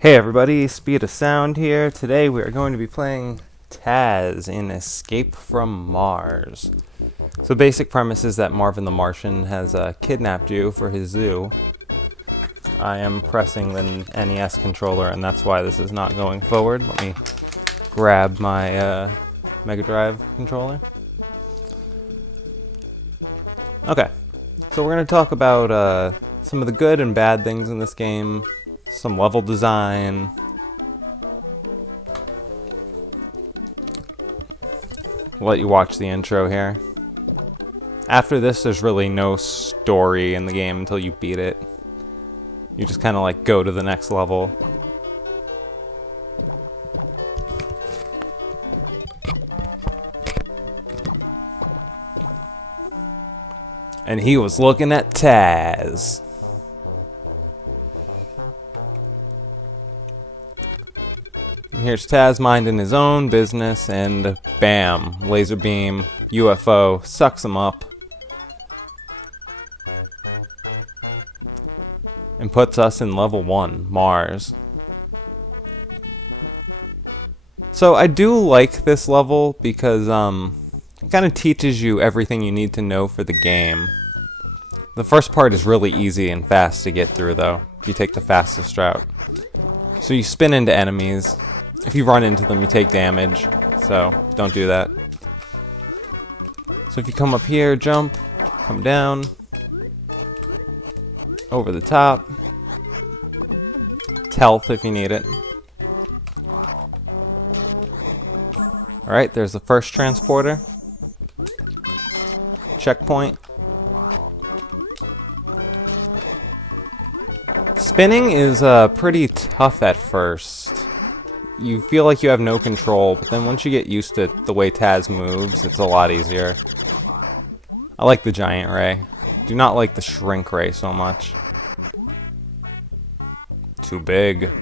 Hey everybody, Speed of Sound here. Today we are going to be playing Taz in Escape from Mars. So basic premise is that Marvin the Martian has kidnapped you for his zoo. I am pressing the NES controller and that's why this is not going forward. Let me grab my Mega Drive controller. Okay, so we're going to talk about some of the good and bad things in this game. Some level design. I'll let you watch the intro here. After this, there's really no story in the game until you beat it. You just kind of like go to the next level. And he was looking at Taz. Here's Taz minding his own business, and bam, laser beam, UFO, sucks him up. And puts us in level 1, Mars. So I do like this level because it kind of teaches you everything you need to know for the game. The first part is really easy and fast to get through though, if you take the fastest route. So you spin into enemies. If you run into them, you take damage, so don't do that. So if you come up here, jump, come down, over the top, health if you need it. Alright, there's the first transporter. Checkpoint. Spinning is pretty tough at first. You feel like you have no control, but then once you get used to the way Taz moves, it's a lot easier. I like the giant ray. Do not like the shrink ray so much. Too big.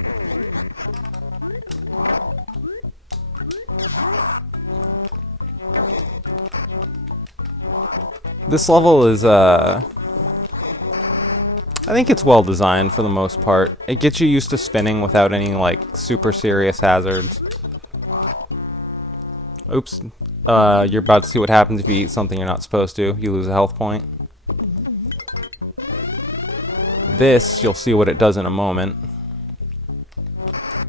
This level is, I think it's well designed for the most part. It gets you used to spinning without any like super serious hazards. Oops. You're about to see what happens if you eat something you're not supposed to. You lose a health point. This, you'll see what it does in a moment.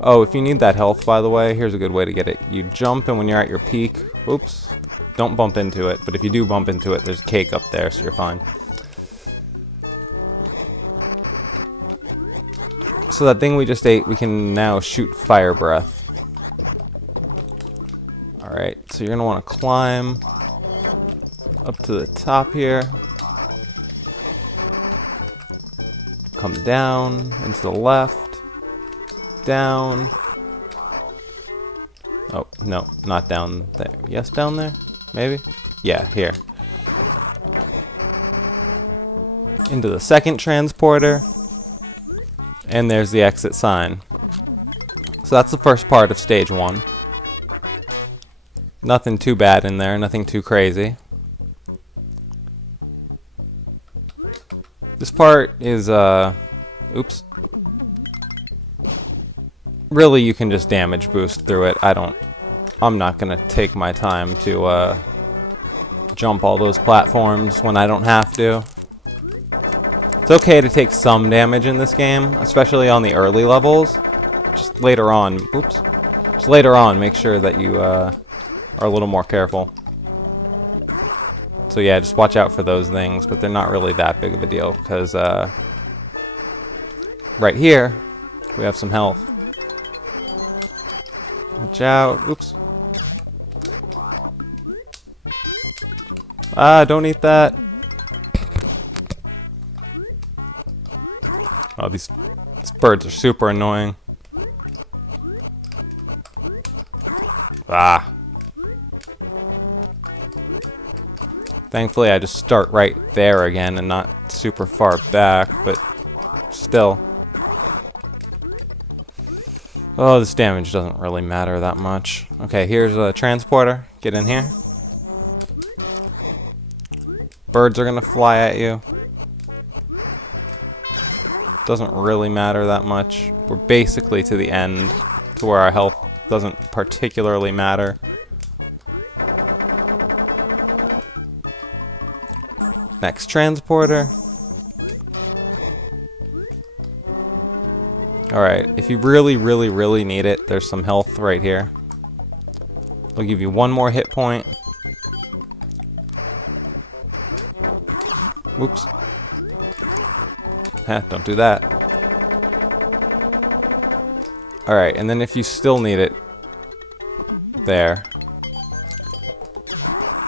Oh, if you need that health, by the way, here's a good way to get it. You jump, and when you're at your peak, oops, don't bump into it. But if you do bump into it, there's cake up there, so you're fine. So that thing we just ate, we can now shoot fire breath. Alright, so you're going to want to climb up to the top here. Come down and to the left. Down. Oh, no, not down there. Yes, down there? Maybe? Yeah, here. Into the second transporter. And there's the exit sign. So that's the first part of stage 1. Nothing too bad in there, nothing too crazy. This part is, oops. Really, you can just damage boost through it. I'm not gonna take my time to, jump all those platforms when I don't have to. It's okay to take some damage in this game, especially on the early levels. Just later on, oops. Just later on, make sure that you are a little more careful. So yeah, just watch out for those things, but they're not really that big of a deal because right here we have some health. Watch out! Oops. Ah, don't eat that. Oh, these birds are super annoying. Ah. Thankfully, I just start right there again and not super far back, but still. Oh, this damage doesn't really matter that much. Okay, here's a transporter. Get in here. Birds are gonna fly at you. Doesn't really matter that much. We're basically to the end, to where our health doesn't particularly matter. Next transporter. Alright, if you really, really, really need it, there's some health right here. I'll give you one more hit point. Whoops. Don't do that. Alright, and then if you still need it, there.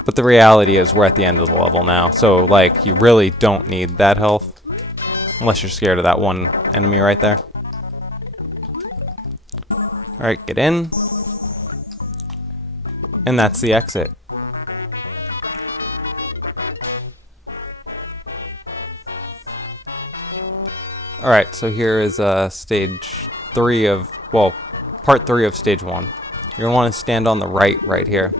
But the reality is we're at the end of the level now, so like you really don't need that health. Unless you're scared of that one enemy right there. Alright, get in. And that's the exit. Alright, so here is stage 3 of, well, part 3 of stage 1. You're going to want to stand on the right here.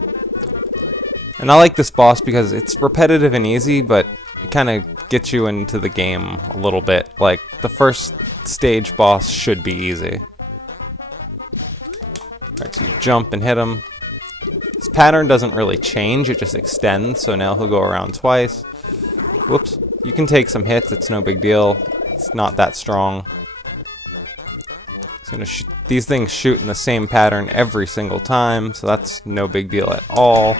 And I like this boss because it's repetitive and easy, but it kind of gets you into the game a little bit. Like, the first stage boss should be easy. Alright, so you jump and hit him. His pattern doesn't really change, it just extends, so now he'll go around twice. Whoops. You can take some hits, it's no big deal. It's not that strong. It's gonna these things shoot in the same pattern every single time, so that's no big deal at all.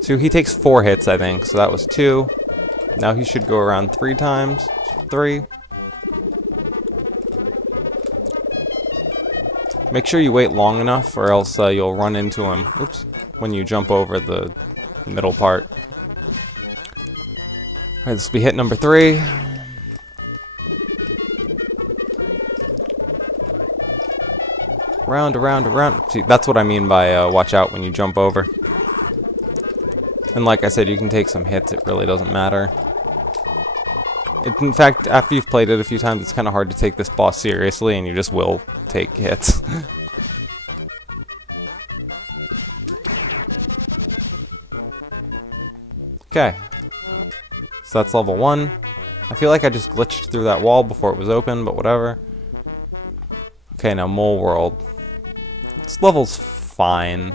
So he takes 4 hits, I think, so that was 2. Now he should go around 3 times. 3. Make sure you wait long enough, or else you'll run into him. Oops. When you jump over the middle part. Alright, this will be hit number 3. Round, around, around. See, that's what I mean by watch out when you jump over. And like I said, you can take some hits. It really doesn't matter. In fact, after you've played it a few times, it's kind of hard to take this boss seriously, and you just will take hits. Okay. So that's level 1. I feel like I just glitched through that wall before it was open, but whatever. Okay, now Mole World. This level's fine.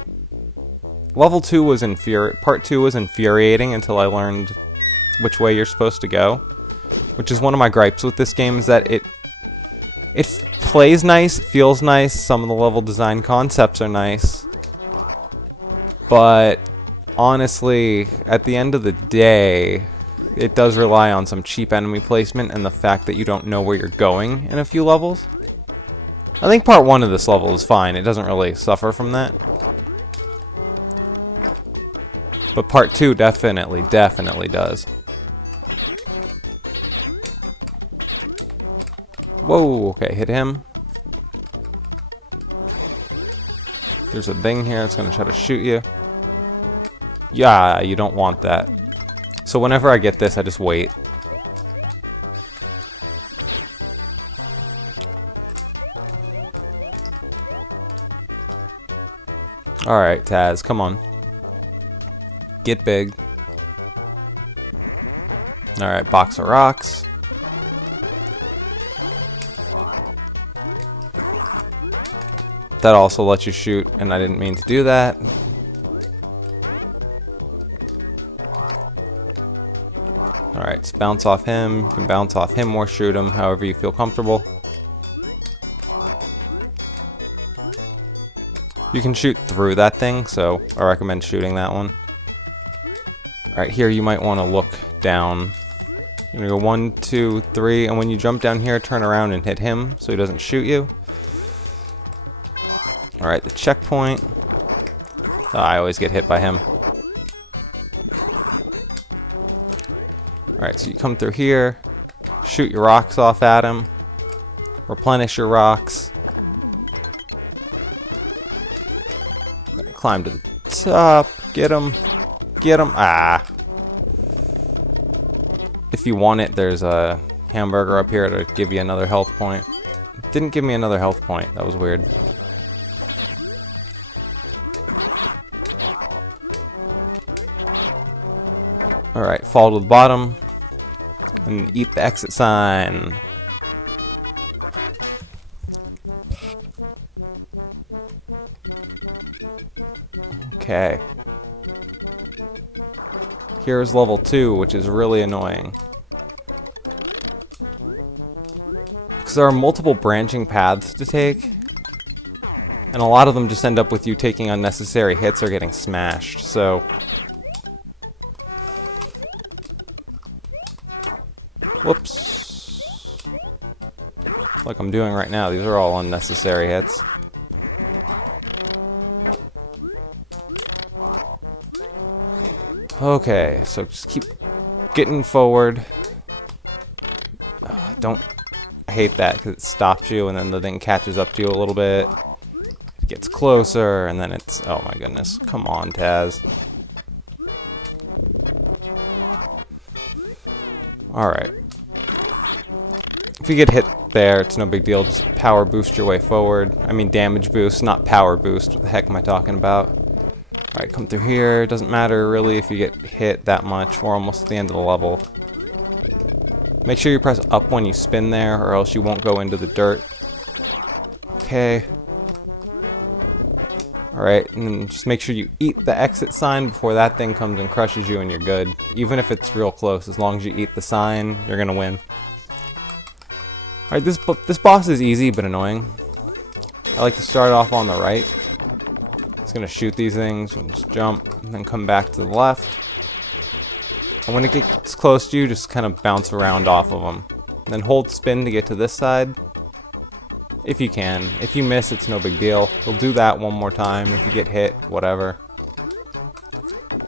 Level 2 was part 2 was infuriating until I learned which way you're supposed to go. Which is one of my gripes with this game, is that it plays nice, it feels nice, some of the level design concepts are nice. But honestly, at the end of the day, it does rely on some cheap enemy placement and the fact that you don't know where you're going in a few levels. I think part 1 of this level is fine, it doesn't really suffer from that. But part 2 definitely does. Whoa, okay, hit him. There's a thing here that's gonna try to shoot you. Yeah, you don't want that. So whenever I get this, I just wait. Alright, Taz, come on. Get big. Alright, box of rocks. That also lets you shoot, and I didn't mean to do that. Alright, so bounce off him. You can bounce off him or shoot him, however you feel comfortable. You can shoot through that thing, so I recommend shooting that one. Alright, here you might want to look down. You're going to go 1, 2, 3, and when you jump down here, turn around and hit him so he doesn't shoot you. Alright, the checkpoint. Oh, I always get hit by him. Alright, so you come through here, shoot your rocks off at him, replenish your rocks. Climb to the top, get him, ah. If you want it, there's a hamburger up here to give you another health point. It didn't give me another health point, that was weird. Alright, fall to the bottom and eat the exit sign. Okay. Here's level 2, which is really annoying. Because there are multiple branching paths to take. And a lot of them just end up with you taking unnecessary hits or getting smashed, so... Whoops. Like I'm doing right now, these are all unnecessary hits. Okay, so just keep getting forward. I hate that because it stops you and then the thing catches up to you a little bit. It gets closer and then it's... Oh my goodness. Come on, Taz. Alright. If you get hit there, it's no big deal. Just power boost your way forward. I mean damage boost, not power boost. What the heck am I talking about? Alright, come through here. Doesn't matter really if you get hit that much. We're almost at the end of the level. Make sure you press up when you spin there, or else you won't go into the dirt. Okay. Alright, and then just make sure you eat the exit sign before that thing comes and crushes you and you're good. Even if it's real close, as long as you eat the sign, you're gonna win. Alright, this boss is easy but annoying. I like to start off on the right. It's gonna shoot these things, you can just jump, and then come back to the left. And when it gets close to you, just kind of bounce around off of them. And then hold spin to get to this side. If you can. If you miss, it's no big deal. We'll do that one more time. If you get hit, whatever.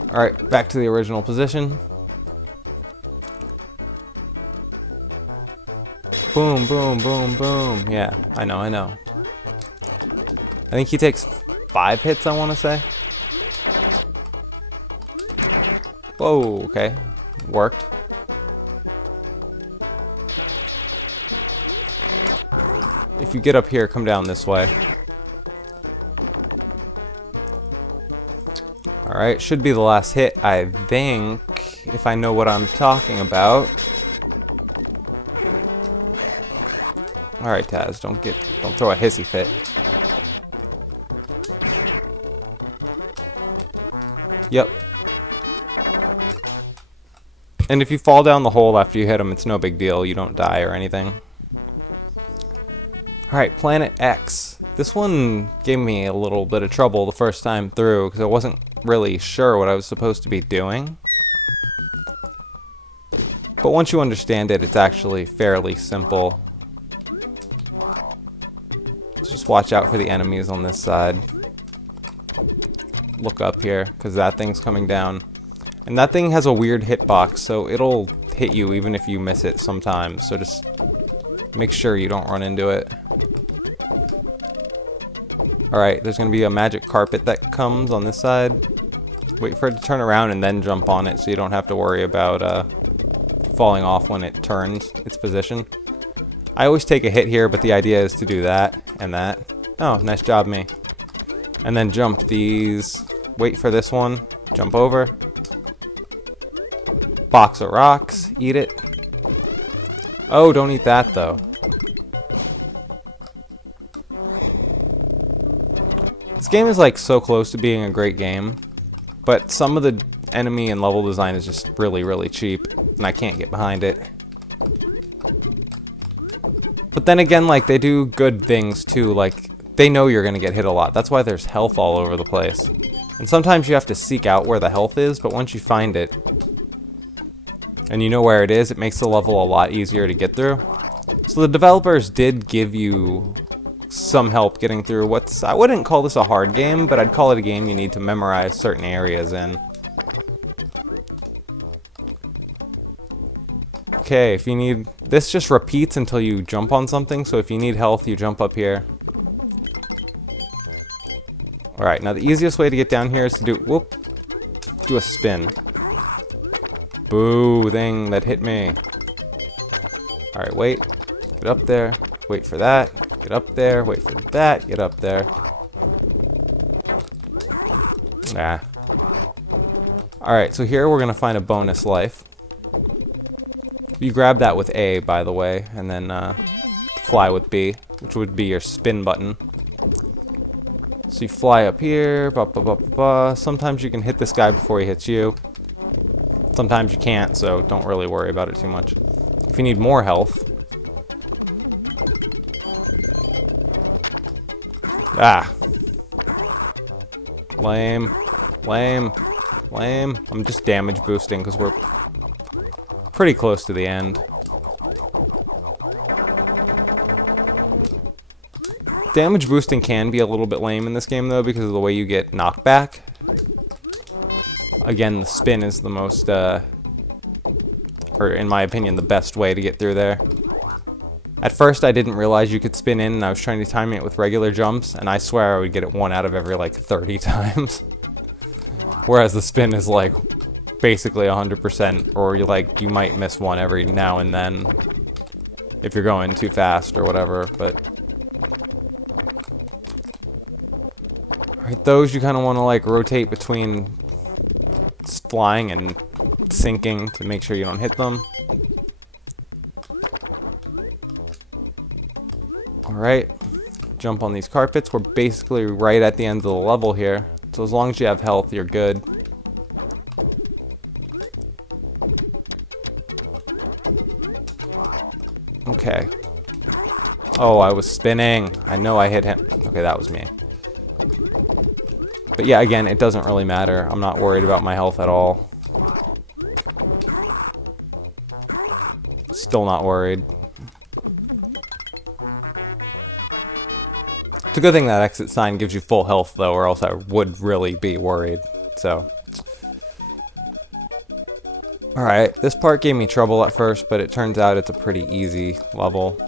Alright, back to the original position. Boom, boom, boom, boom. Yeah, I know. I think he takes 5 hits, I want to say. Whoa, okay. Worked. If you get up here, come down this way. Alright, should be the last hit, I think, if I know what I'm talking about. Alright, Taz, don't throw a hissy fit. Yep. And if you fall down the hole after you hit him, it's no big deal. You don't die or anything. Alright, Planet X. This one gave me a little bit of trouble the first time through because I wasn't really sure what I was supposed to be doing. But once you understand it, it's actually fairly simple. Just watch out for the enemies on this side. Look up here, because that thing's coming down. And that thing has a weird hitbox, so it'll hit you even if you miss it sometimes. So just make sure you don't run into it. Alright, there's going to be a magic carpet that comes on this side. Wait for it to turn around and then jump on it so you don't have to worry about falling off when it turns its position. I always take a hit here, but the idea is to do that and that. Oh, nice job, me. And then jump these. Wait for this one. Jump over. Box of rocks. Eat it. Oh, don't eat that, though. This game is like so close to being a great game, but some of the enemy and level design is just really, really cheap, and I can't get behind it. But then again, like, they do good things too, like, they know you're gonna get hit a lot. That's why there's health all over the place. And sometimes you have to seek out where the health is, but once you find it, and you know where it is, it makes the level a lot easier to get through. So the developers did give you some help getting through what's... I wouldn't call this a hard game, but I'd call it a game you need to memorize certain areas in. Okay, if you need... This just repeats until you jump on something, so if you need health, you jump up here. Alright, now the easiest way to get down here is to do... Whoop! Do a spin. Boo, thing that hit me. Alright, wait. Get up there. Wait for that. Get up there. Wait for that. Get up there. Ah. Alright, so here we're going to find a bonus life. You grab that with A, by the way, and then fly with B, which would be your spin button. So you fly up here, sometimes you can hit this guy before he hits you. Sometimes you can't, so don't really worry about it too much. If you need more health... Ah! Lame. Lame. Lame. I'm just damage boosting because we're pretty close to the end. Damage boosting can be a little bit lame in this game, though, because of the way you get knockback. Again, the spin is the most, or in my opinion, the best way to get through there. At first, I didn't realize you could spin in, and I was trying to time it with regular jumps, and I swear I would get it 1 out of every, like, 30 times. Whereas the spin is, like, basically 100%, or you might miss one every now and then if you're going too fast or whatever, but... Alright, those you kind of want to, like, rotate between flying and sinking to make sure you don't hit them. Alright, jump on these carpets. We're basically right at the end of the level here. So as long as you have health, you're good. Okay. Oh, I was spinning. I know I hit him. Okay, that was me. But yeah, again, it doesn't really matter. I'm not worried about my health at all. Still not worried. It's a good thing that exit sign gives you full health, though, or else I would really be worried. So. Alright, this part gave me trouble at first, but it turns out it's a pretty easy level.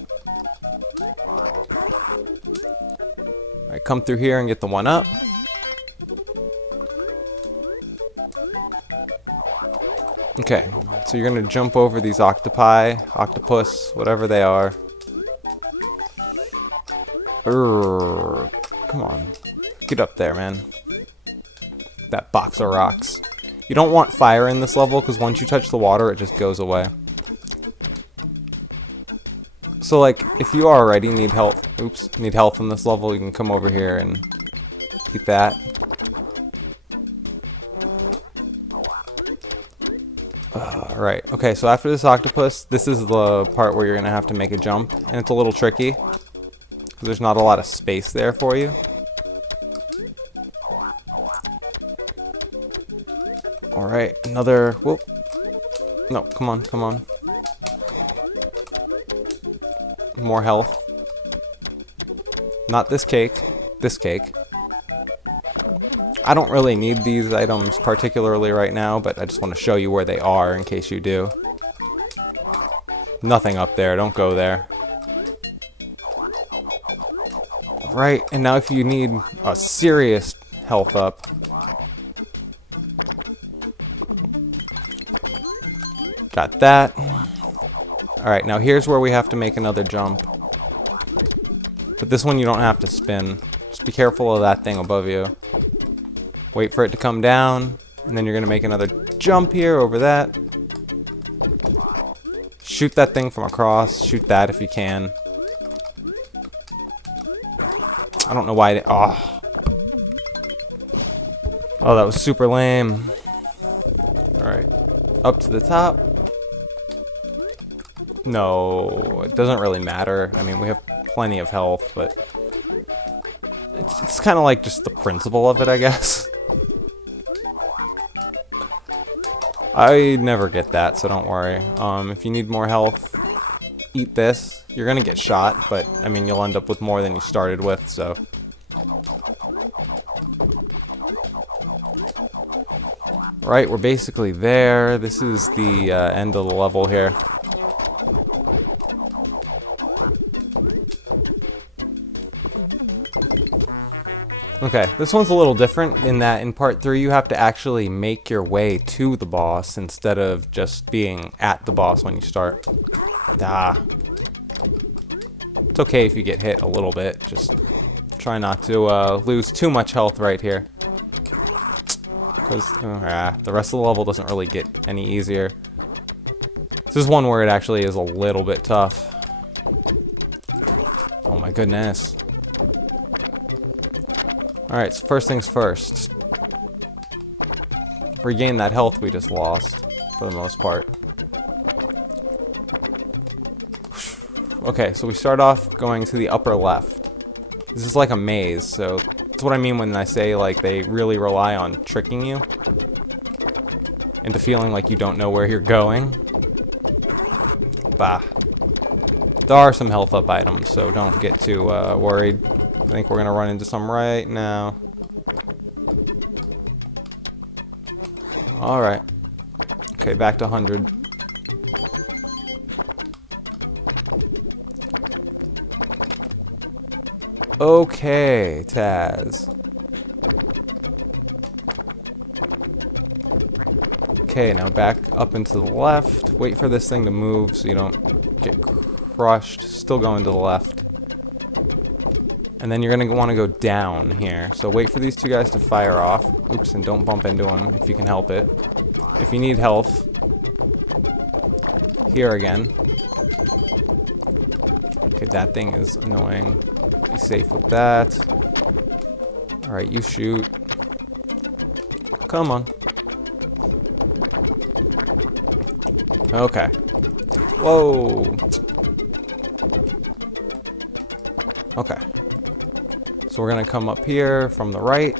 Alright, come through here and get the 1-up. Okay, so you're gonna jump over these octopi, octopus, whatever they are. Come on. Get up there, man. That box of rocks. You don't want fire in this level, because once you touch the water, it just goes away. So, like, if you already need health, need health in this level, you can come over here and eat that. Right, okay, so after this octopus, this is the part where you're going to have to make a jump, and it's a little tricky, because there's not a lot of space there for you. Alright, another, whoop. No, come on, come on. More health. Not this cake, this cake. I don't really need these items particularly right now, but I just want to show you where they are in case you do. Nothing up there, don't go there. Right, and now if you need a serious health up, got that. Alright, now here's where we have to make another jump. But this one you don't have to spin. Just be careful of that thing above you. Wait for it to come down, and then you're going to make another jump here over that. Shoot that thing from across. Shoot that if you can. I don't know why it... Oh. Oh, that was super lame. Alright. Up to the top. No, it doesn't really matter. I mean, we have plenty of health, but... It's kind of like just the principle of it, I guess. I never get that, so don't worry. If you need more health, eat this. You're gonna get shot, but, I mean, you'll end up with more than you started with, so... Right, we're basically there. This is the end of the level here. Okay, this one's a little different in that in part 3 you have to actually make your way to the boss instead of just being at the boss when you start. Ah. It's okay if you get hit a little bit, just try not to lose too much health right here. Because the rest of the level doesn't really get any easier. This is one where it actually is a little bit tough. Oh my goodness. Alright, so first things first. Regain that health we just lost, for the most part. Okay, so we start off going to the upper left. This is like a maze, so that's what I mean when I say like they really rely on tricking you into feeling like you don't know where you're going. Bah. There are some health up items, so don't get too worried. I think we're gonna run into some right now. Alright. Okay, back to 100. Okay, Taz. Okay, now back up and to the left. Wait for this thing to move so you don't get crushed. Still going to the left. And then you're going to want to go down here. So wait for these two guys to fire off. Oops, and don't bump into them if you can help it. If you need health, here again. Okay, that thing is annoying. Be safe with that. Alright, you shoot. Come on. Okay. Whoa. Okay. So we're gonna come up here from the right.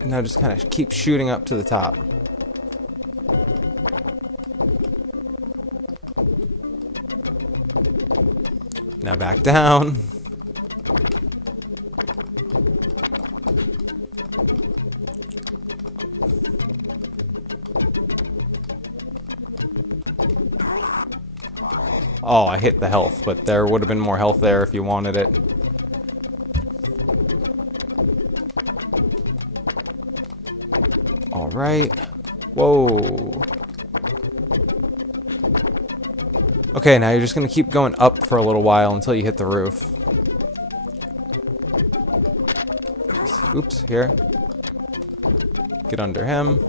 And now just kind of keep shooting up to the top. Now back down. Oh, I hit the health, but there would have been more health there if you wanted it. Alright. Whoa. Okay, now you're just gonna keep going up for a little while until you hit the roof. Oops, here. Get under him.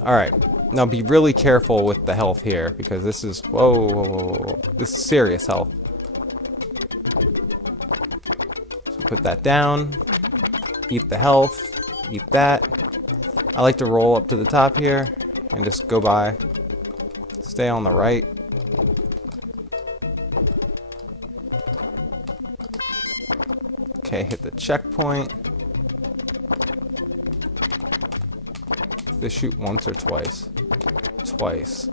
Alright. Now be really careful with the health here, because this is... Whoa, whoa, whoa, whoa. This is serious health. So put that down. Eat the health. Eat that. I like to roll up to the top here and just go by. Stay on the right. Okay, hit the checkpoint. They shoot once or twice? Twice.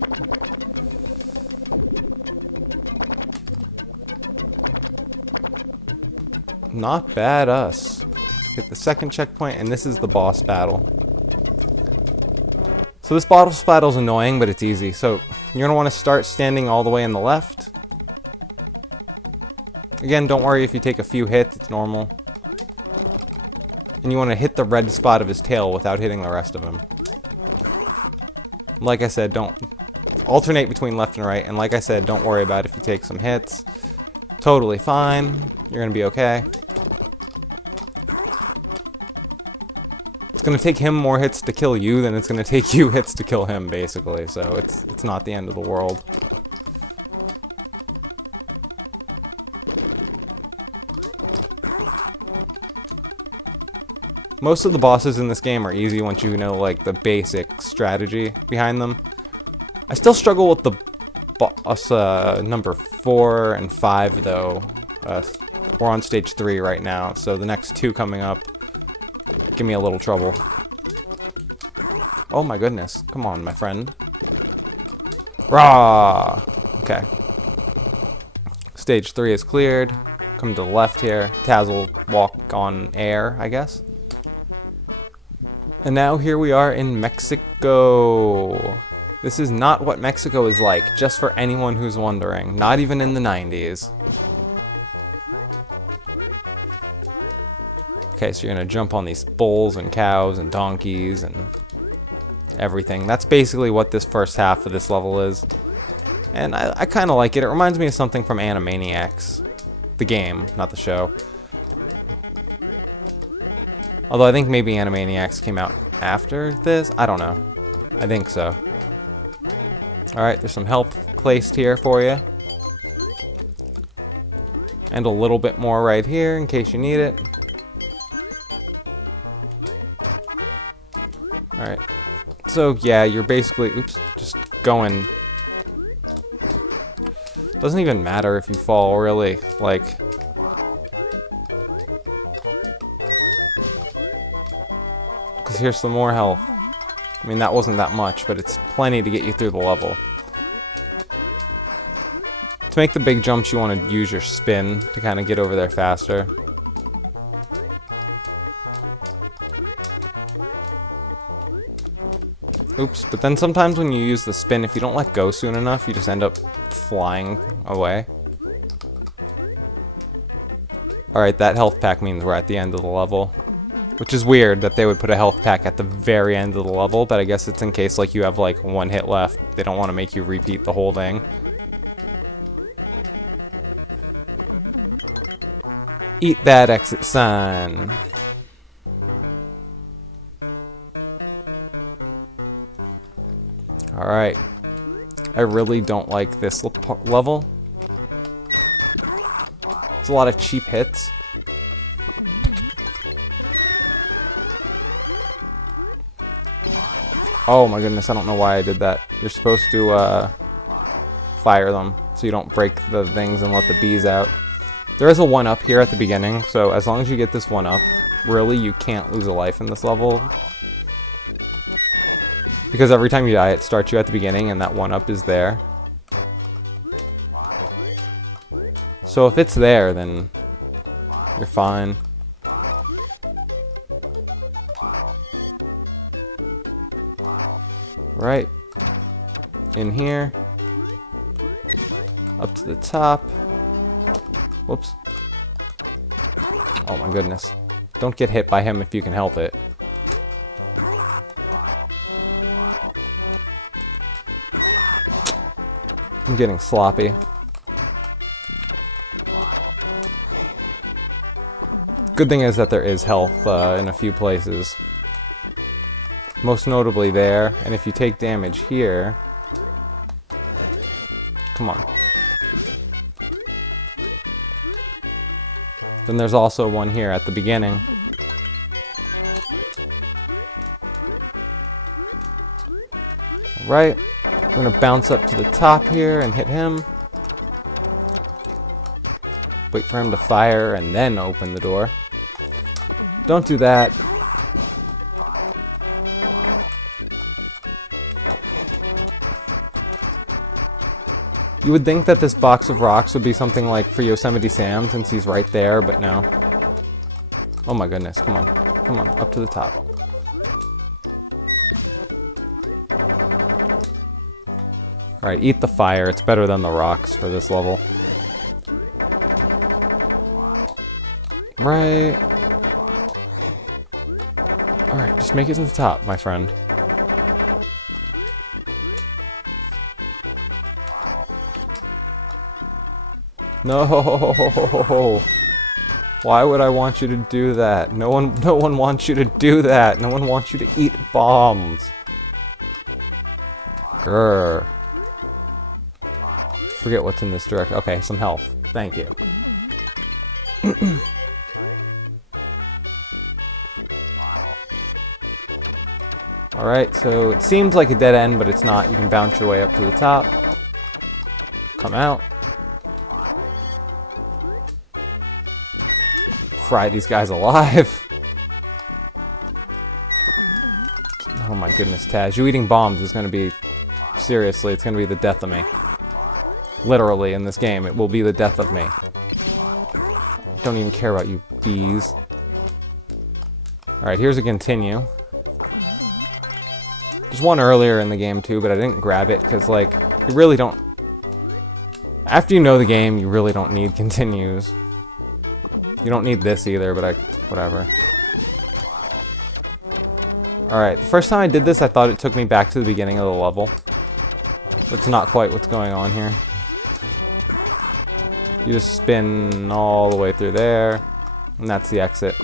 Not bad, us. Hit the second checkpoint, and this is the boss battle. So this boss battle is annoying, but it's easy. So you're gonna want to start standing all the way in the left. Again, don't worry if you take a few hits, it's normal. And you want to hit the red spot of his tail without hitting the rest of him. Like I said, don't alternate between left and right, and like I said, don't worry about if you take some hits. Totally fine. You're gonna be okay. It's gonna take him more hits to kill you than it's gonna take you hits to kill him, basically. So it's not the end of the world. Most of the bosses in this game are easy once you know like the basic strategy behind them. I still struggle with the boss number 4 and 5 though. We're on stage 3 right now, so the next 2 coming up give me a little trouble. Oh my goodness. Come on, my friend. Rah! Okay. Stage 3 is cleared. Come to the left here. Taz will walk on air, I guess. And now here we are in Mexico. This is not what Mexico is like, just for anyone who's wondering. Not even in the 90s. Okay, so you're gonna jump on these bulls and cows and donkeys and everything. That's basically what this first half of this level is. And I kind of like it. It reminds me of something from Animaniacs. The game, not the show. Although I think maybe Animaniacs came out after this. I don't know. I think so. Alright, there's some health placed here for you. And a little bit more right here in case you need it. Alright. So, yeah, you're basically... Oops. Just going... Doesn't even matter if you fall, really. Like... Because here's some more health. I mean, that wasn't that much, but it's plenty to get you through the level. To make the big jumps, you want to use your spin to kind of get over there faster. Oops, but then sometimes when you use the spin, if you don't let go soon enough, you just end up flying away. Alright, that health pack means we're at the end of the level. Which is weird that they would put a health pack at the very end of the level, but I guess it's in case like you have like one hit left. They don't want to make you repeat the whole thing. Eat that exit sign. Alright. I really don't like this level. It's a lot of cheap hits. Oh my goodness, I don't know why I did that. You're supposed to fire them so you don't break the things and let the bees out. There is a 1-up here at the beginning, so as long as you get this 1-up, really you can't lose a life in this level. Because every time you die, it starts you at the beginning and that 1-up is there. So if it's there, then you're fine. Right. In here. Up to the top. Whoops. Oh my goodness. Don't get hit by him if you can help it. I'm getting sloppy. Good thing is that there is health in a few places. Most notably there, and if you take damage here... Come on. Then there's also one here at the beginning. Right. I'm gonna bounce up to the top here and hit him. Wait for him to fire and then open the door. Don't do that. You would think that this box of rocks would be something like for Yosemite Sam, since he's right there, but no. Oh my goodness, come on. Come on, up to the top. Alright, eat the fire. It's better than the rocks for this level. Right. Alright, just make it to the top, my friend. No! Why would I want you to do that? No one wants you to do that. No one wants you to eat bombs. Grr. Forget what's in this direction. Okay, some health. Thank you. Alright, so it seems like a dead end, but it's not. You can bounce your way up to the top. Come out. Fry these guys alive. Oh my goodness, Taz. You eating bombs is going to be... Seriously, it's going to be the death of me. Literally, in this game, it will be the death of me. Don't even care about you bees. Alright, here's a continue. There's one earlier in the game too, but I didn't grab it because, like, you really don't... After you know the game, you really don't need continues. You don't need this either, but whatever. Alright, the first time I did this, I thought it took me back to the beginning of the level. That's not quite what's going on here. You just spin all the way through there, and that's the exit.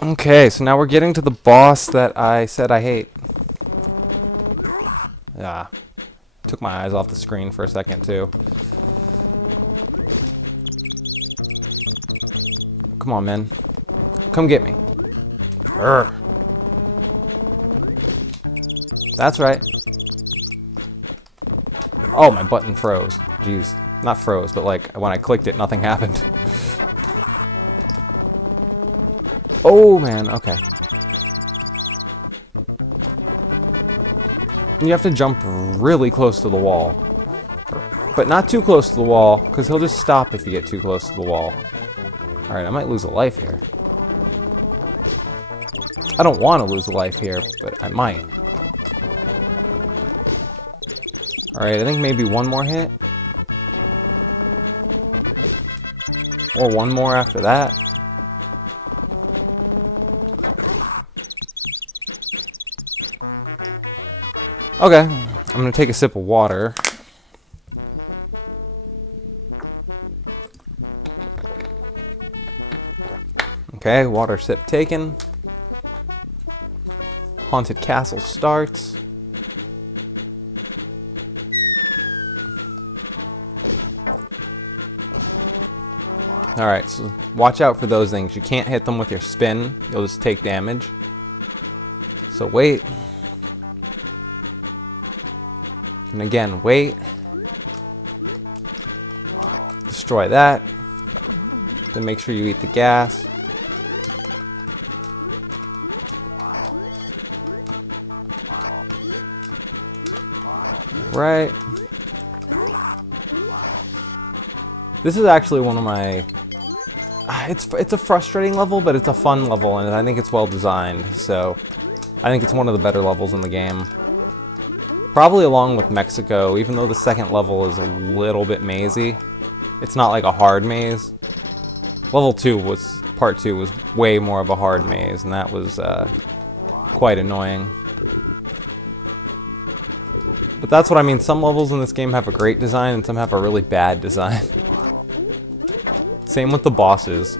Okay, so now we're getting to the boss that I said I hate. Ah. Took my eyes off the screen for a second, too. Come on, man. Come get me. Urgh. That's right. Oh, my button froze. Jeez. Not froze, but like when I clicked it, nothing happened. Oh, man. Okay. You have to jump really close to the wall. But not too close to the wall, because he'll just stop if you get too close to the wall. Alright, I might lose a life here. I don't want to lose a life here, but I might. Alright, I think maybe one more hit. Or one more after that. Okay, I'm gonna take a sip of water. Okay, water sip taken. Haunted Castle starts. Alright, so watch out for those things. You can't hit them with your spin. You'll just take damage. So wait. And again, wait. Destroy that. Then make sure you eat the gas. Right. This is actually one of my... It's a frustrating level, but it's a fun level, and I think it's well designed, so... I think it's one of the better levels in the game. Probably along with Mexico, even though the second level is a little bit mazy. It's not like a hard maze. Part 2 was way more of a hard maze, and that was quite annoying. But that's what I mean, some levels in this game have a great design, and some have a really bad design. Same with the bosses.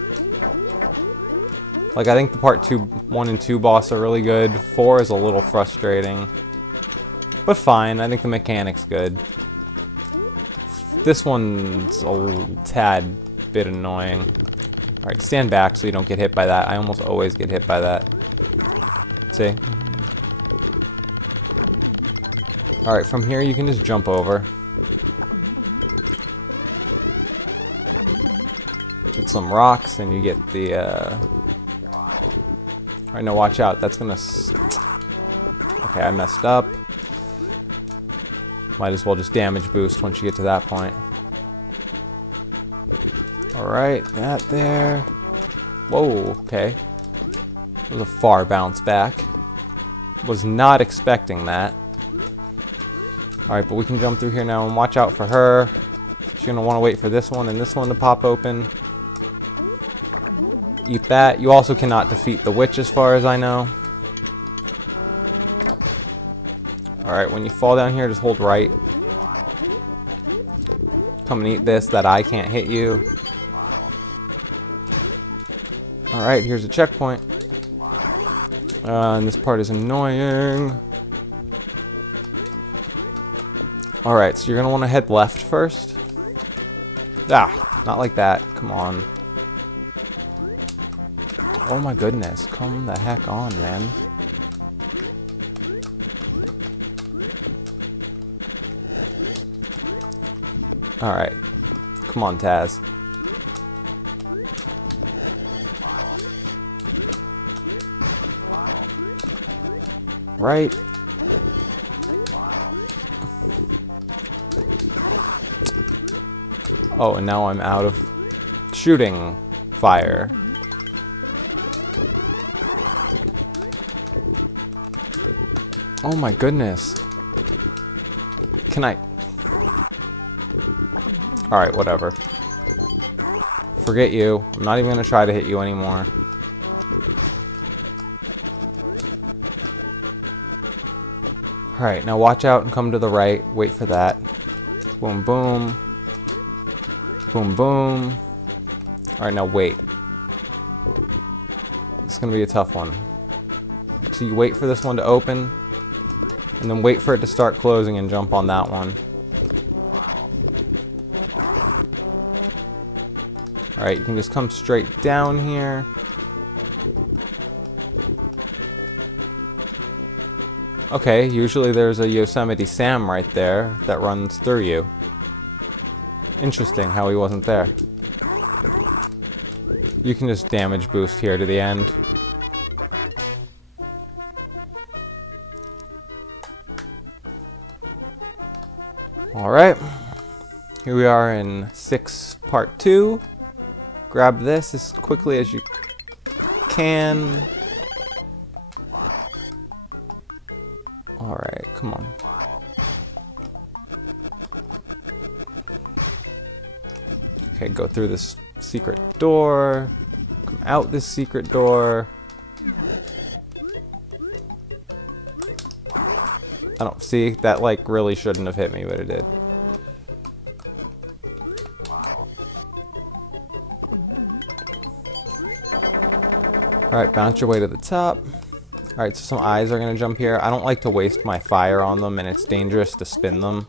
Like, I think the part 1 and 2 boss are really good. 4 is a little frustrating. But fine, I think the mechanic's good. This one's a tad bit annoying. Alright, stand back so you don't get hit by that. I almost always get hit by that. See? Alright, from here you can just jump over. Get some rocks and you get the, Alright, now watch out. That's gonna... Okay, I messed up. Might as well just damage boost once you get to that point. Alright, that there. Whoa, okay. It was a far bounce back. Was not expecting that. Alright, but we can jump through here now and watch out for her. She's gonna want to wait for this one and this one to pop open. Eat that. You also cannot defeat the witch as far as I know. Alright, when you fall down here, just hold right. Come and eat this, that eye can't hit you. Alright, here's a checkpoint. And this part is annoying. Alright, so you're going to want to head left first. Ah, not like that. Come on. Oh my goodness, come the heck on, man. Alright. Come on, Taz. Right. Oh, and now I'm out of shooting fire. Oh my goodness. Can I... Alright, whatever. Forget you. I'm not even going to try to hit you anymore. Alright, now watch out and come to the right. Wait for that. Boom, boom. Boom, boom. Alright, now wait. It's going to be a tough one. So you wait for this one to open. And then wait for it to start closing and jump on that one. Alright, you can just come straight down here. Okay, usually there's a Yosemite Sam right there that runs through you. Interesting how he wasn't there. You can just damage boost here to the end. Alright, here we are in 6 part 2. Grab this as quickly as you can. Alright, come on. Okay, go through this secret door. Come out this secret door. I don't see that, like, really shouldn't have hit me, but it did. Alright, bounce your way to the top. Alright, so some eyes are gonna jump here. I don't like to waste my fire on them, and it's dangerous to spin them.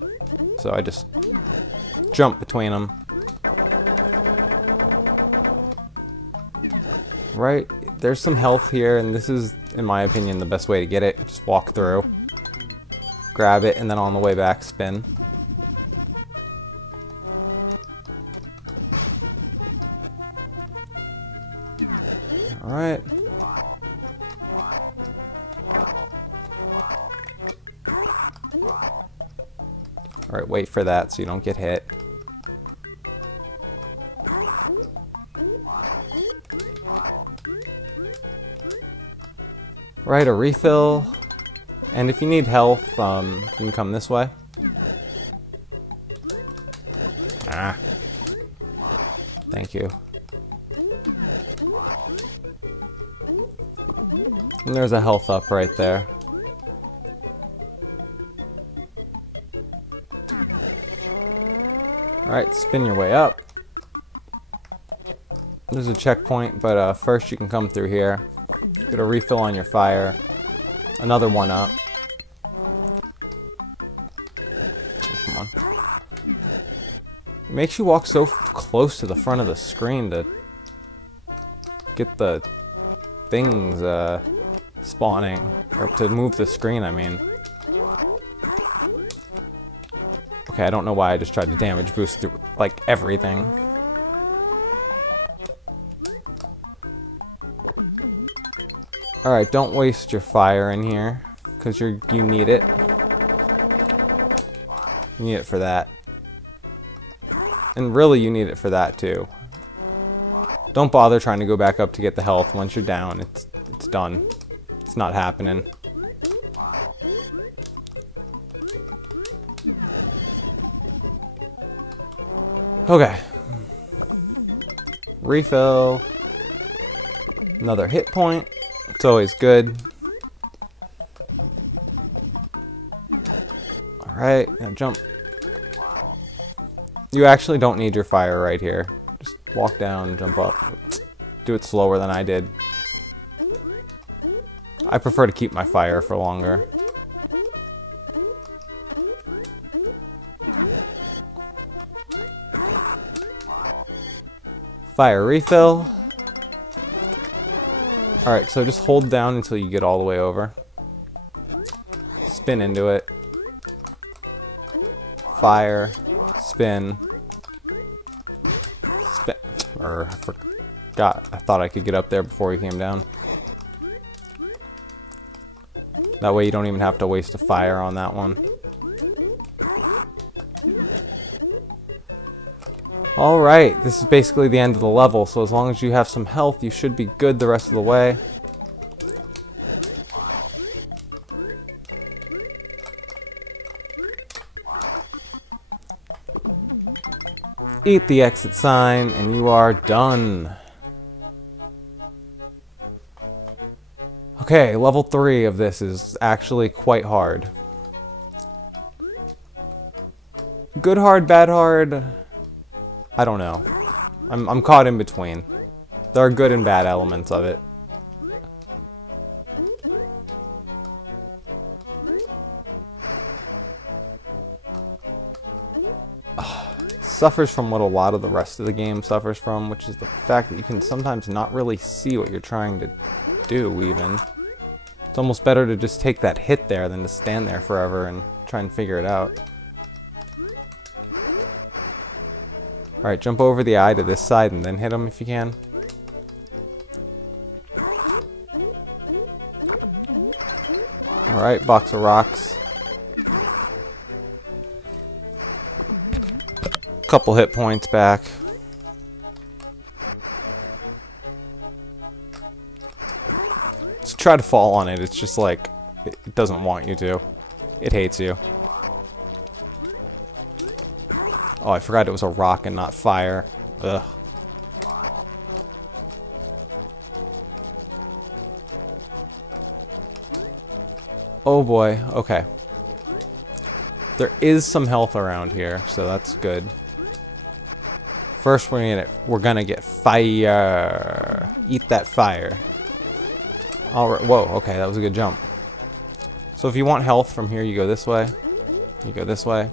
So I just jump between them. Right, there's some health here, and this is, in my opinion, the best way to get it. Just walk through. Grab it, and then on the way back, spin. Alright. Alright, wait for that so you don't get hit. Right, a refill. And if you need health, you can come this way. Ah. Thank you. And there's a health up right there. Alright, spin your way up. There's a checkpoint, but first you can come through here. Get a refill on your fire. Another one up. Oh, come on. It makes you walk so close to the front of the screen to get the things spawning. Or to move the screen, I mean. Okay, I don't know why I just tried to damage boost through, like, everything. Alright, don't waste your fire in here, because you need it. You need it for that. And really, you need it for that, too. Don't bother trying to go back up to get the health. Once you're down, it's done. It's not happening. Okay. Refill. Another hit point. It's always good. Alright, now jump. You actually don't need your fire right here. Just walk down, jump up. Do it slower than I did. I prefer to keep my fire for longer. Fire refill. Alright, so just hold down until you get all the way over. Spin into it. Fire. Spin. Spin. I forgot. I thought I could get up there before he came down. That way you don't even have to waste a fire on that one. Alright, this is basically the end of the level, so as long as you have some health, you should be good the rest of the way. Eat the exit sign, and you are done. Okay, level 3 of this is actually quite hard. Good hard, bad hard. I don't know. I'm caught in between. There are good and bad elements of it. suffers from what a lot of the rest of the game suffers from, which is the fact that you can sometimes not really see what you're trying to do even. It's almost better to just take that hit there than to stand there forever and try and figure it out. Alright, jump over the eye to this side and then hit him if you can. Alright, box of rocks. Couple hit points back. Let's try to fall on it. It's just like, it doesn't want you to. It hates you. Oh, I forgot it was a rock and not fire. Ugh. Oh boy, okay. There is some health around here, so that's good. First we're gonna get fire. Eat that fire. Alright, whoa, okay, that was a good jump. So if you want health from here, you go this way. You go this way.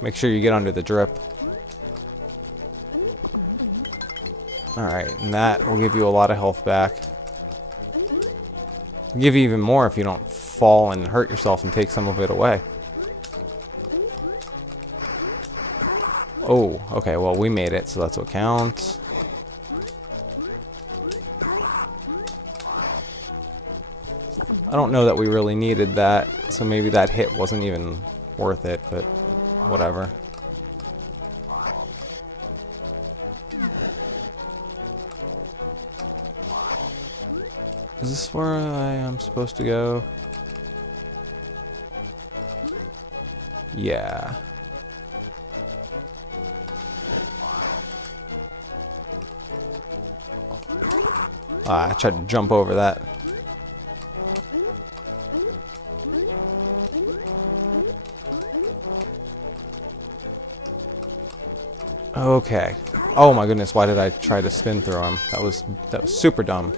Make sure you get under the drip. Alright, and that will give you a lot of health back. It'll give you even more if you don't fall and hurt yourself and take some of it away. Oh, okay, well we made it, so that's what counts. I don't know that we really needed that, so maybe that hit wasn't even worth it, but whatever. Is this where I am supposed to go? Yeah. I tried to jump over that. Okay. Oh my goodness, why did I try to spin through him? That was super dumb.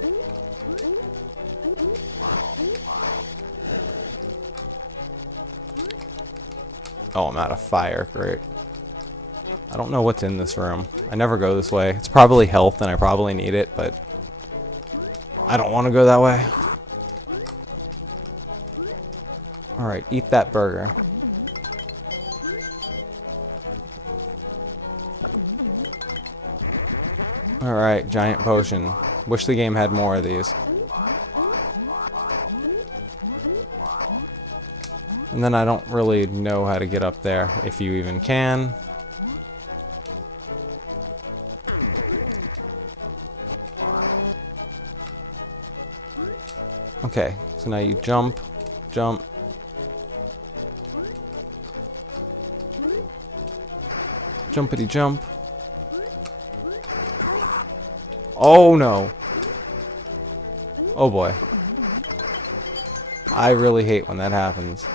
Oh, I'm out of fire. Great. I don't know what's in this room. I never go this way. It's probably health and I probably need it, but I don't want to go that way. Alright, eat that burger. Alright, giant potion. Wish the game had more of these. And then I don't really know how to get up there, if you even can. Okay, so now you jump, jump. Jumpity jump. Oh no. Oh boy. I really hate when that happens.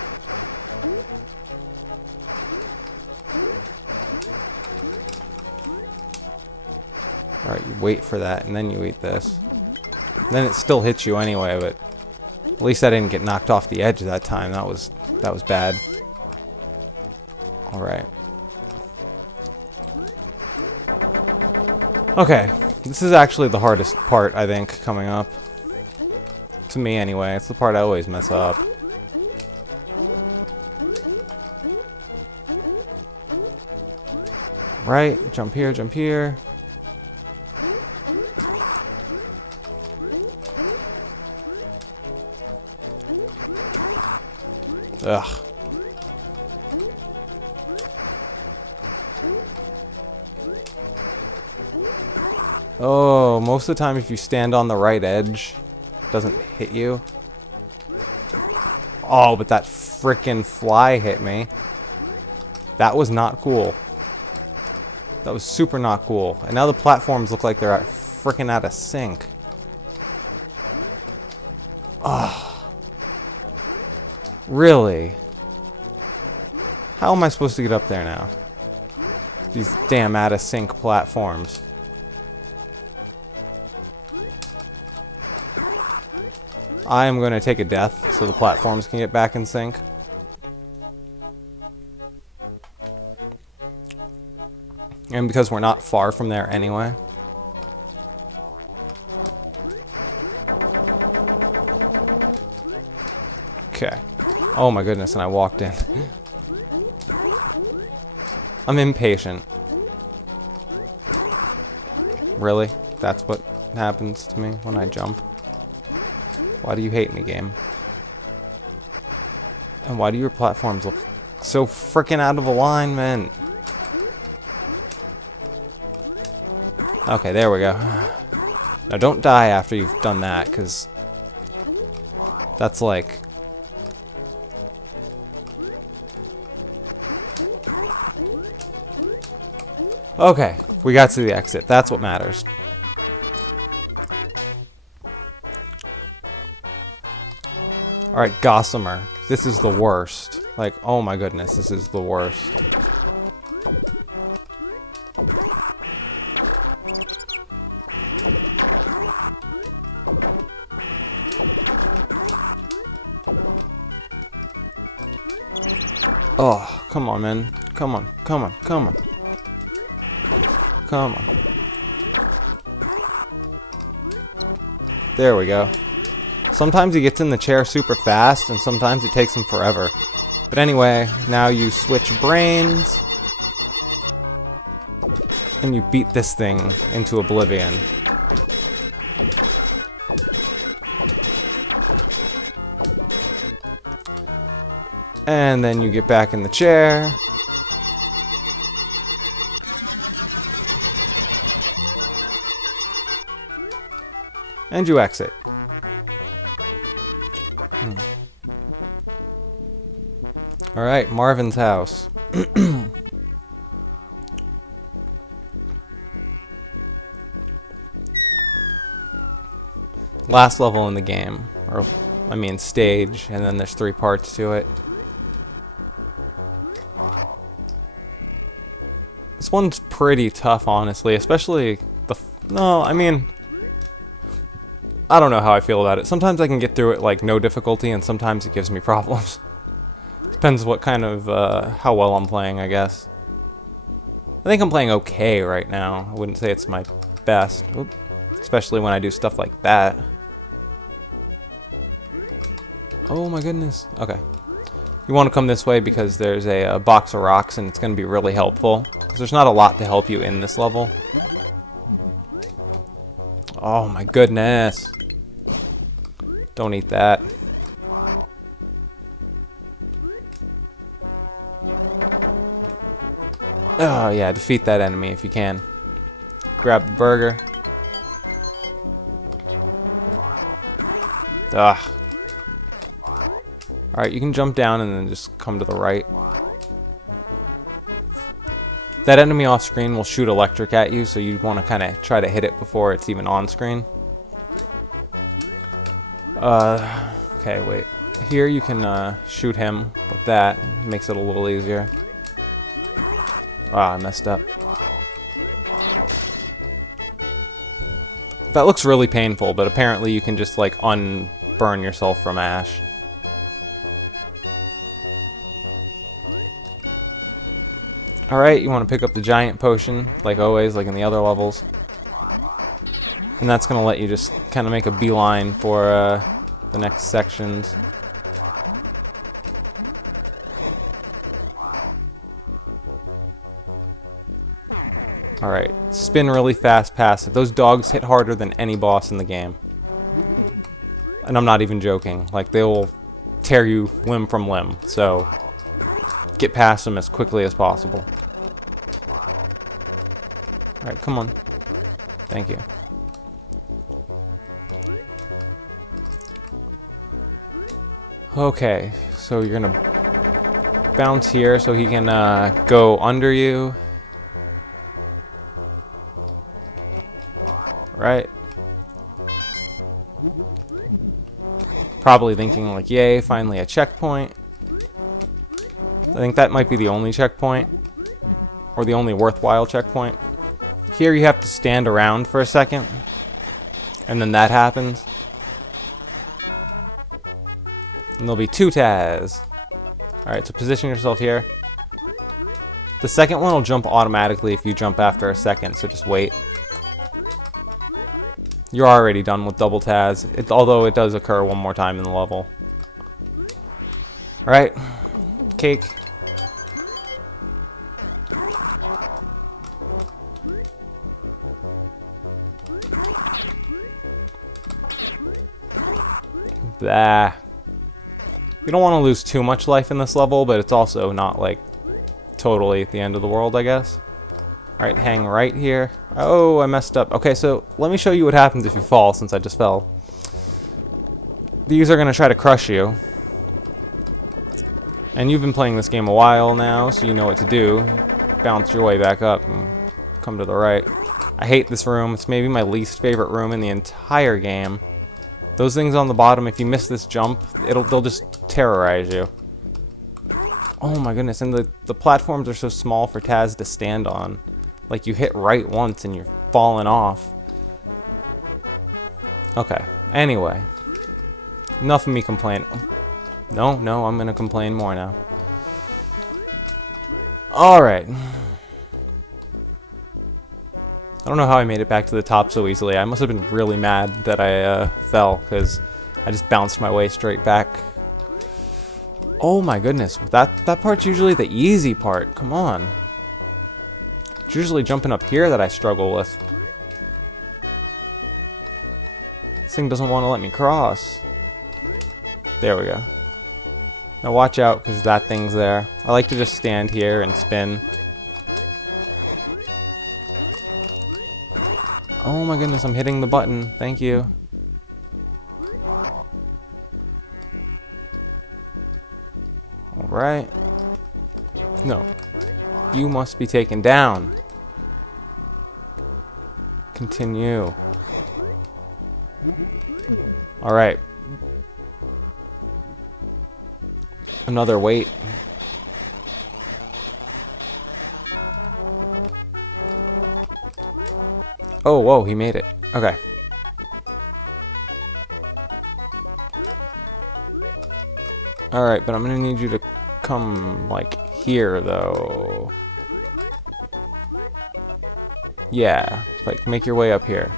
Alright, you wait for that and then you eat this. And then it still hits you anyway, but at least I didn't get knocked off the edge that time. That was bad. Alright. Okay. This is actually the hardest part, I think, coming up. To me, anyway. It's the part I always mess up. Right. Jump here, jump here. Ugh. Oh, most of the time if you stand on the right edge, it doesn't hit you. Oh, but that frickin' fly hit me. That was not cool. That was super not cool. And now the platforms look like they're frickin' out of sync. Ah. Really? How am I supposed to get up there now? These damn out of sync platforms. I am going to take a death so the platforms can get back in sync. And because we're not far from there anyway. Okay. Oh my goodness, and I walked in. I'm impatient. Really? That's what happens to me when I jump? Why do you hate me, game? And why do your platforms look so freaking out of alignment? Okay, there we go. Now don't die after you've done that, because that's like... Okay, we got to the exit. That's what matters. Alright, Gossamer. This is the worst. Like, oh my goodness, this is the worst. Oh, come on, man. Come on, come on, come on. Come on. There we go. Sometimes he gets in the chair super fast, and sometimes it takes him forever. But anyway, now you switch brains, and you beat this thing into oblivion. And then you get back in the chair. And you exit. Alright, Marvin's house. Last level in the game. Or, I mean, stage, and then there's 3 parts to it. This one's pretty tough, honestly, especially the... No, I mean... I don't know how I feel about it. Sometimes I can get through it like no difficulty, and sometimes it gives me problems. Depends what kind of, how well I'm playing, I guess. I think I'm playing okay right now. I wouldn't say it's my best. Oop. Especially when I do stuff like that. Oh my goodness. Okay. You want to come this way because there's a box of rocks, and it's going to be really helpful. Because there's not a lot to help you in this level. Oh my goodness. Don't eat that. Oh yeah, defeat that enemy if you can. Grab the burger. Ugh. Alright, you can jump down and then just come to the right. That enemy off screen will shoot electric at you, so you want to kind of try to hit it before it's even on screen. Okay, wait. Here you can shoot him with that. Makes it a little easier. Ah, I messed up. That looks really painful, but apparently you can just like unburn yourself from ash. Alright, you want to pick up the giant potion, like always, like in the other levels. And that's going to let you just kind of make a beeline for the next sections. Alright, spin really fast past it. Those dogs hit harder than any boss in the game. And I'm not even joking. Like, they will tear you limb from limb. So, get past them as quickly as possible. Alright, come on. Thank you. Okay, so you're gonna bounce here so he can go under you. Right? Probably thinking like, yay, finally a checkpoint. I think that might be the only checkpoint. Or the only worthwhile checkpoint. Here you have to stand around for a second. And then that happens. And there'll be 2 Taz. Alright, so position yourself here. The second one will jump automatically if you jump after a second, so just wait. You're already done with double Taz, although it does occur one more time in the level. Alright, cake. Bah. You don't want to lose too much life in this level, but it's also not like totally at the end of the world, I guess. Alright, hang right here. Oh, I messed up. Okay, so let me show you what happens if you fall, since I just fell. These are going to try to crush you. And you've been playing this game a while now, so you know what to do. Bounce your way back up and come to the right. I hate this room. It's maybe my least favorite room in the entire game. Those things on the bottom, if you miss this jump, they'll just terrorize you. Oh my goodness, and the platforms are so small for Taz to stand on. Like, you hit right once and you're falling off. Okay, anyway. Enough of me complaining. No, I'm gonna complain more now. Alright. I don't know how I made it back to the top so easily. I must have been really mad that I fell, because I just bounced my way straight back. Oh my goodness, that part's usually the easy part. Come on. It's usually jumping up here that I struggle with. This thing doesn't want to let me cross. There we go. Now watch out, because that thing's there. I like to just stand here and spin. Oh my goodness, I'm hitting the button. Thank you. Alright. No. You must be taken down. Continue. Alright. Another weight. Oh, whoa, he made it. Okay. Alright, but I'm gonna need you to come, like, here, though. Yeah, like, make your way up here.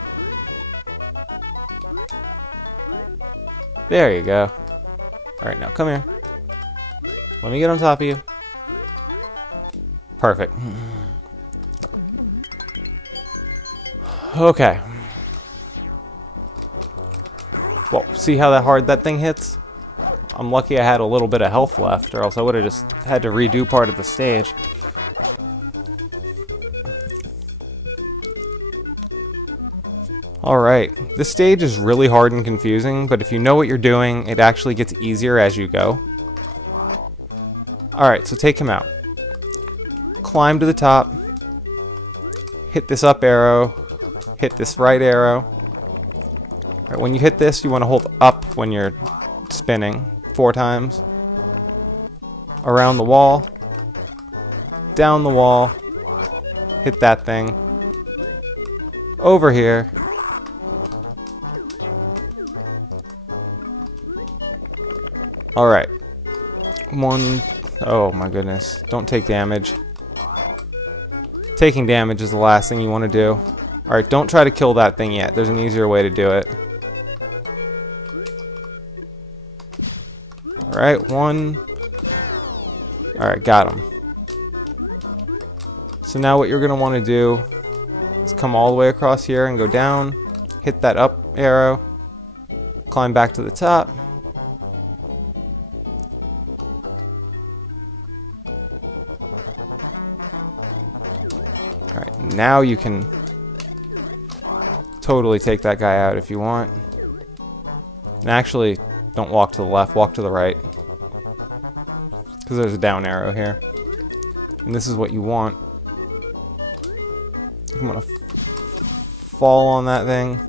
There you go. Alright, now come here. Let me get on top of you. Perfect. Okay. Well, see how hard that thing hits? I'm lucky I had a little bit of health left, or else I would have just had to redo part of the stage. Alright, this stage is really hard and confusing, but if you know what you're doing, it actually gets easier as you go. Alright, so take him out. Climb to the top. Hit this up arrow. Hit this right arrow. Alright, when you hit this, you want to hold up when you're spinning 4 times. Around the wall. Down the wall. Hit that thing. Over here. Alright. Oh my goodness. Don't take damage. Taking damage is the last thing you want to do. Alright, don't try to kill that thing yet. There's an easier way to do it. Alright, 1. Alright, got him. So now what you're going to want to do is come all the way across here and go down. Hit that up arrow. Climb back to the top. Alright, now you can totally take that guy out if you want. And actually, don't walk to the left, walk to the right. Because there's a down arrow here. And this is what you want. You want to fall on that thing.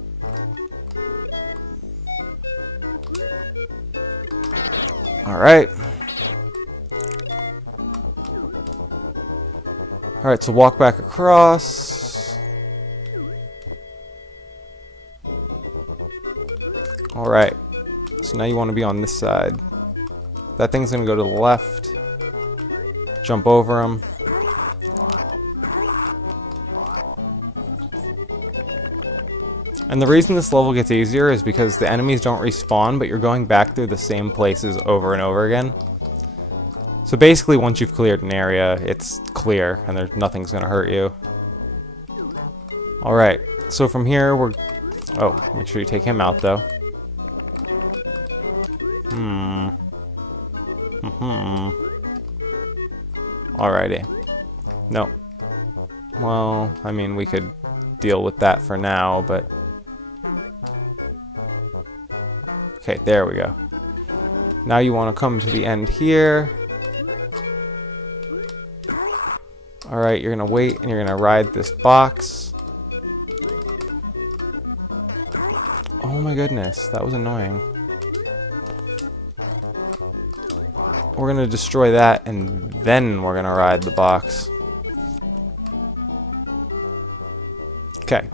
Alright. Alright, so walk back across. Alright. So now you want to be on this side. That thing's going to go to the left. Jump over him. And the reason this level gets easier is because the enemies don't respawn, but you're going back through the same places over and over again. So basically, once you've cleared an area, it's clear, and nothing's going to hurt you. Alright, so from here, oh, make sure you take him out, though. Alrighty. No. Well, I mean, we could deal with that for now, but... Okay, there we go. Now you want to come to the end here. Alright, you're going to wait and you're going to ride this box. Oh my goodness, that was annoying. We're going to destroy that and then we're going to ride the box. Okay.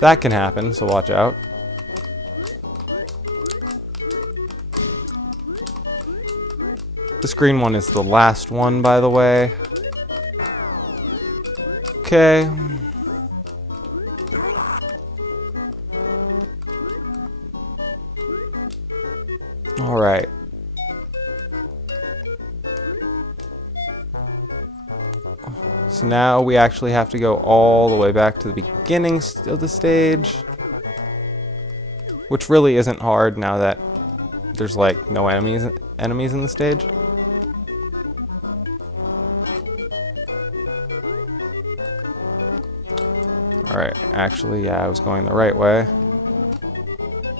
That can happen, so watch out. This green one is the last one, by the way. Okay. Alright. So now we actually have to go all the way back to the beginning of the stage. Which really isn't hard now that there's like no enemies in the stage. Alright, actually, yeah, I was going the right way.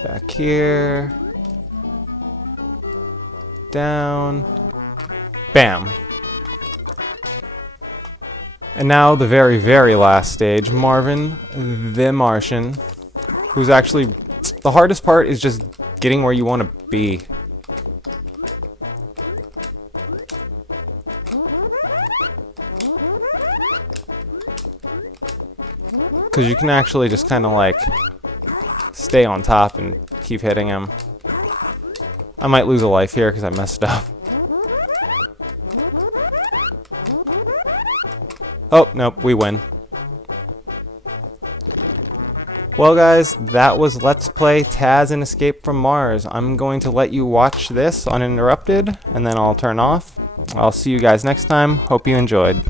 Back here. Down. Bam. And now the very, very last stage, Marvin the Martian, who's actually... The hardest part is just getting where you want to be. Because you can actually just kind of like stay on top and keep hitting him. I might lose a life here because I messed up. Oh, nope, we win. Well guys, that was Let's Play Taz in Escape from Mars. I'm going to let you watch this uninterrupted, and then I'll turn off. I'll see you guys next time. Hope you enjoyed.